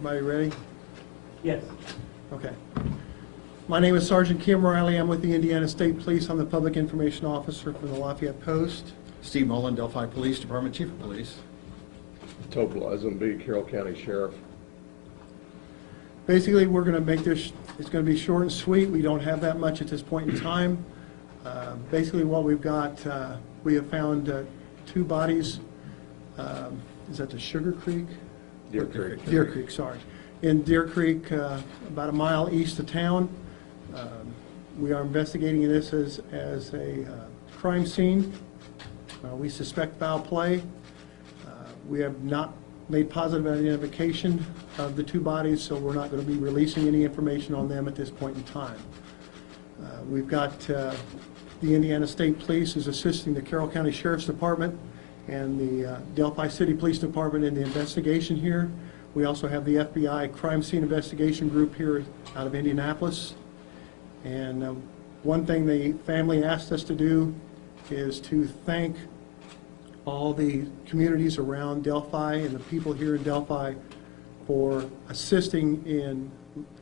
Everybody ready? Yes. Okay. My name is Sergeant Kim Riley. I'm with the Indiana State Police. I'm the Public Information Officer for the Lafayette Post. Steve Mullen, Delphi Police Department, Chief of Police. Topel Eisenby, Carroll County Sheriff. Basically, we're going to make this, it's going to be short and sweet. We don't have that much at this point in time. Basically, what we've got, we have found 2 bodies. Is that the Sugar Creek? Deer Creek. Deer Creek, sorry. In Deer Creek, about a mile east of town. We are investigating this as a crime scene. We suspect foul play. We have not made positive identification of the 2 bodies, so we're not going to be releasing any information on them at this point in time. We've got the Indiana State Police is assisting the Carroll County Sheriff's Department and the Delphi City Police Department in the investigation here. We also have the FBI Crime Scene Investigation Group here out of Indianapolis. And one thing the family asked us to do is to thank all the communities around Delphi and the people here in Delphi for assisting in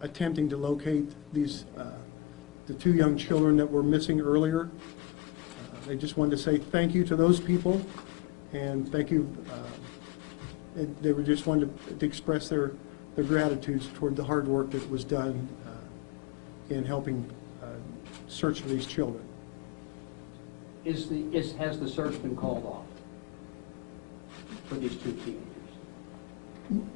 attempting to locate these the 2 young children that were missing earlier. They just wanted to say thank you to those people, and thank you. They were just wanted to express their gratitude toward the hard work that was done in helping search for these children. Has the search been called off for these 2 teenagers?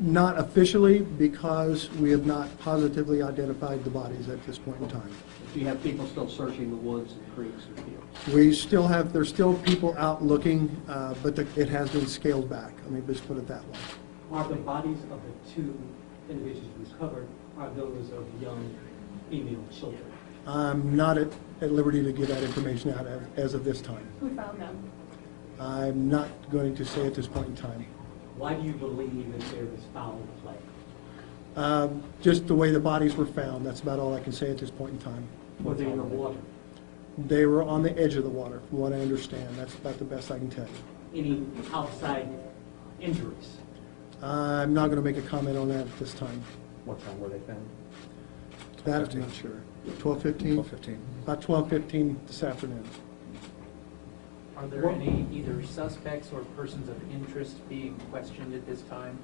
Not officially, because we have not positively identified the bodies at this point in time. Do you have people still searching the woods and creeks and fields? We still have, there's still people out looking, but it has been scaled back. Let me just put it that way. Are the bodies of the 2 individuals recovered, are those of young female children? I'm not at liberty to give that information out as of this time. Who found them? I'm not going to say at this point in time. Why do you believe that there was foul play? Just the way the bodies were found, that's about all I can say at this point in time. Were they in the water? They were on the edge of the water, from what I understand. That's about the best I can tell you. Any outside injuries? I'm not going to make a comment on that at this time. What time were they found? That I'm not sure. 12:15? 12:15. About 12:15 this afternoon. Are there any either suspects or persons of interest being questioned at this time?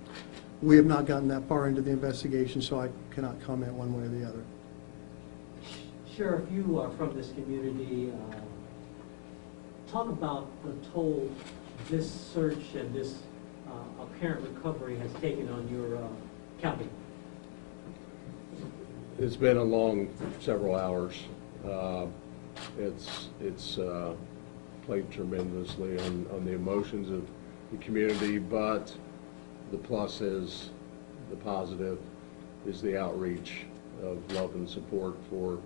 We have not gotten that far into the investigation, so I cannot comment one way or the other. Sheriff, you are from this community. Talk about the toll this search and this apparent recovery has taken on your county. It's been a long several hours. It's played tremendously on the emotions of the community, but the plus is, the positive is the outreach of love and support for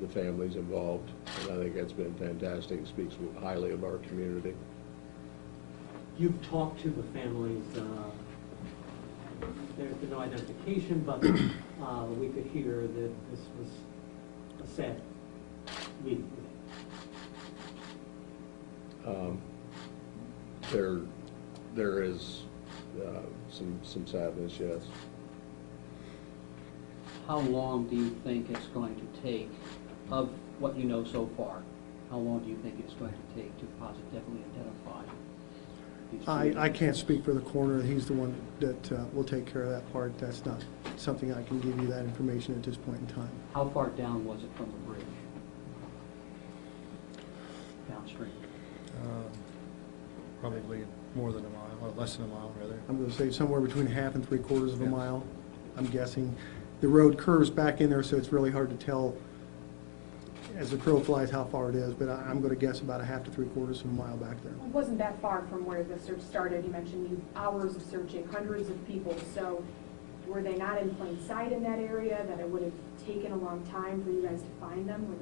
the families involved, and I think that's been fantastic. It speaks highly of our community. You've talked to the families. There's been no identification, but we could hear that this was a sad meeting. There is some sadness, yes. How long do you think it's going to take, of what you know so far, how long do you think it's going to take to positively identify these I can't speak for the coroner. He's the one that will take care of that part. That's not something I can give you that information at this point in time. How far down was it from the bridge? Downstream? Probably more than a mile, or less than a mile, rather. I'm going to say somewhere between 1/2 and 3/4 of a Yeah. mile, I'm guessing. The road curves back in there, so it's really hard to tell as the crow flies how far it is, but I'm going to guess about 1/2 to 3/4 of a mile back there. It wasn't that far from where the search started. You mentioned hours of searching, hundreds of people. So were they not in plain sight in that area, that it would have taken a long time for you guys to find them? Were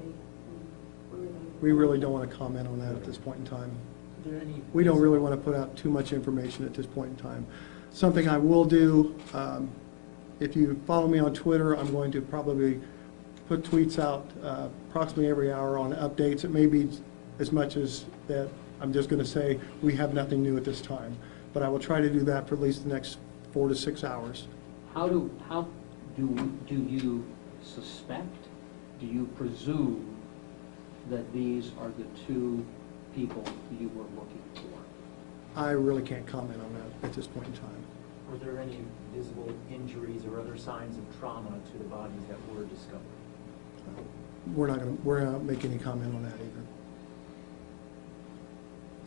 they? We really don't want to comment on that at this point in time. Are there any? We don't really want to put out too much information at this point in time. Something I will do, if you follow me on Twitter, I'm going to probably put tweets out approximately every hour on updates. It may be as much as that I'm just going to say we have nothing new at this time, but I will try to do that for at least the next 4 to 6 hours. how do you suspect, do you presume that these are the two people you were looking for? I really can't comment on that at this point in time. Were there any visible injuries or other signs of trauma to the bodies that were discovered? We're not gonna make any comment on that either.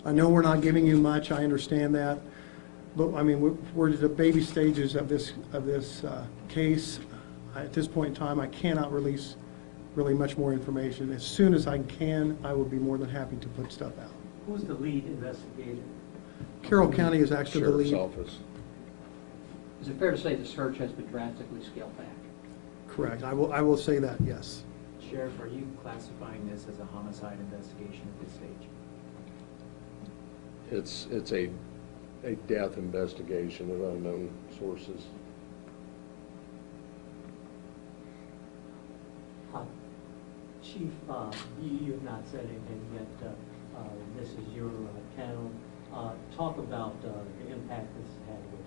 I know we're not giving you much, I understand that, but I mean, we're at the baby stages of this case. At this point in time, I cannot release really much more information. As soon as I can, I will be more than happy to put stuff out. Who's the lead investigator? Carroll County is actually the Sheriff's lead. Office. Is it fair to say the search has been drastically scaled back? Correct, I will say that, yes. Sheriff, are you classifying this as a homicide investigation at this stage? It's a death investigation of unknown sources. Chief, you have not said anything yet. This is your town. Talk about the impact this has had over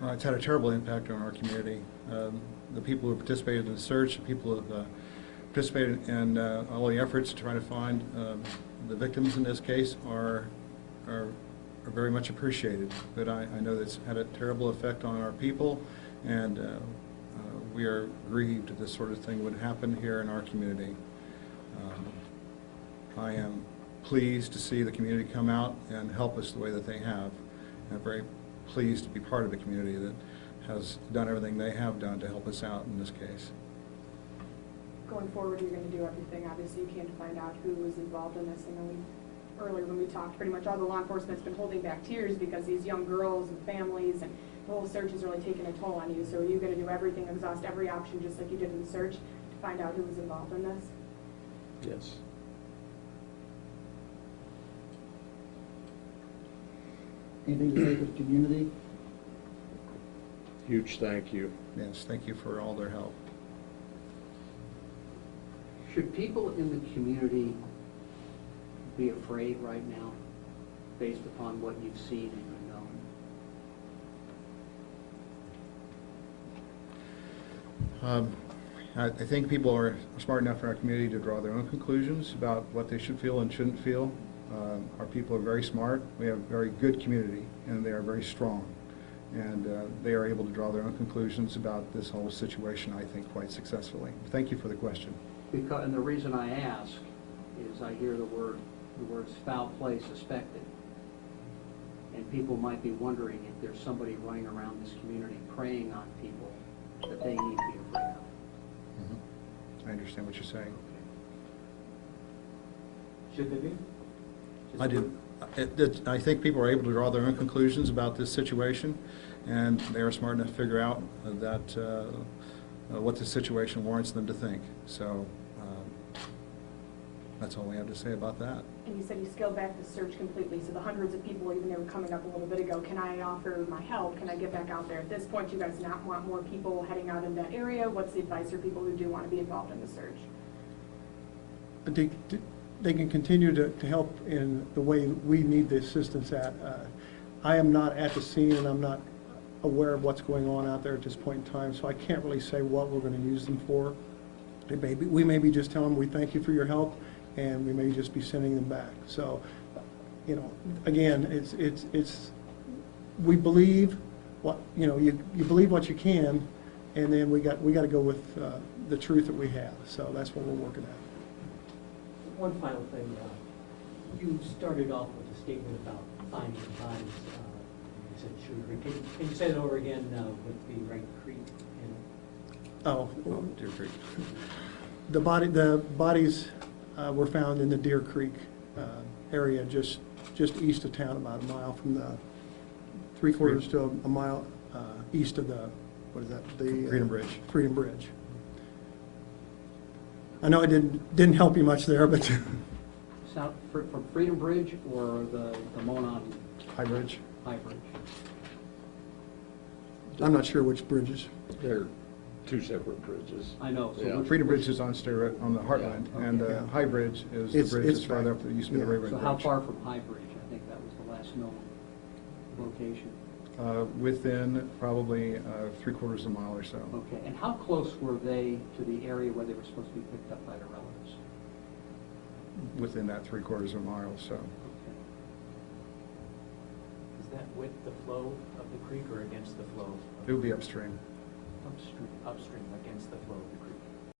time. It's had a terrible impact on our community. The people who participated in the search, the people who have participated in all the efforts to try to find the victims in this case are very much appreciated. But I know that's had a terrible effect on our people, and we are grieved that this sort of thing would happen here in our community. I am pleased to see the community come out and help us the way that they have. And I'm very pleased to be part of a community that has done everything they have done to help us out in this case. Going forward, you're going to do everything, obviously, you can to find out who was involved in this. I know earlier when we talked, pretty much all the law enforcement's been holding back tears because these young girls and families, and the whole search has really taken a toll on you. So are you going to do everything, exhaust every option, just like you did in the search, to find out who was involved in this? Yes. Anything to say to the community? Huge thank you. Yes, thank you for all their help. Should people in the community be afraid right now, based upon what you've seen and you know? I think people are smart enough in our community to draw their own conclusions about what they should feel and shouldn't feel. Our people are very smart. We have a very good community, and they are very strong. And they are able to draw their own conclusions about this whole situation, I think, quite successfully. Thank you for the question. Because, and the reason I ask is I hear the words foul play suspected. And people might be wondering if there's somebody running around this community preying on people that they need to be afraid of. I understand what you're saying. Should they be? I do. I think people are able to draw their own conclusions about this situation, and they are smart enough to figure out that what the situation warrants them to think. So that's all we have to say about that. And you said you scaled back the search completely, so the hundreds of people, even they were coming up a little bit ago, can I offer my help? Can I get back out there? At this point, you guys not want more people heading out in that area? What's the advice for people who do want to be involved in the search? They can continue to help in the way we need the assistance at. I am not at the scene, and I'm not aware of what's going on out there at this point in time, so I can't really say what we're going to use them for. We may be just telling them we thank you for your help, and we may just be sending them back. So, you know, again, we believe what, you know, you believe what you can, and then we got to go with the truth that we have. So that's what we're working at. One final thing, you started off with a statement about finding bodies. You said Sugar Creek. Can you say that over again with the right creek in it? Oh, Deer Creek. the bodies were found in the Deer Creek area, just east of town, about a mile from the, 3/4 to a mile east of the, what is that? The Freedom Bridge. Freedom Bridge. I know I didn't help you much there, but South, from Freedom Bridge or the Monon High Bridge. High Bridge? I'm not sure which bridges. They're two separate bridges. I know. So Yeah. which Freedom Bridge is on the Heartland, Yeah. and Yeah. High Bridge is the It's bridge that's back. farther up that used to be the Yeah. railroad So bridge. how far from High Bridge? I think that was the last known location. Within probably 3/4 of a mile or so. Okay, and how close were they to the area where they were supposed to be picked up by their relatives? Within that 3/4 of a mile, so. Okay. Is that with the flow of the creek or against the flow? It would be upstream. Upstream. Upstream, against the flow of the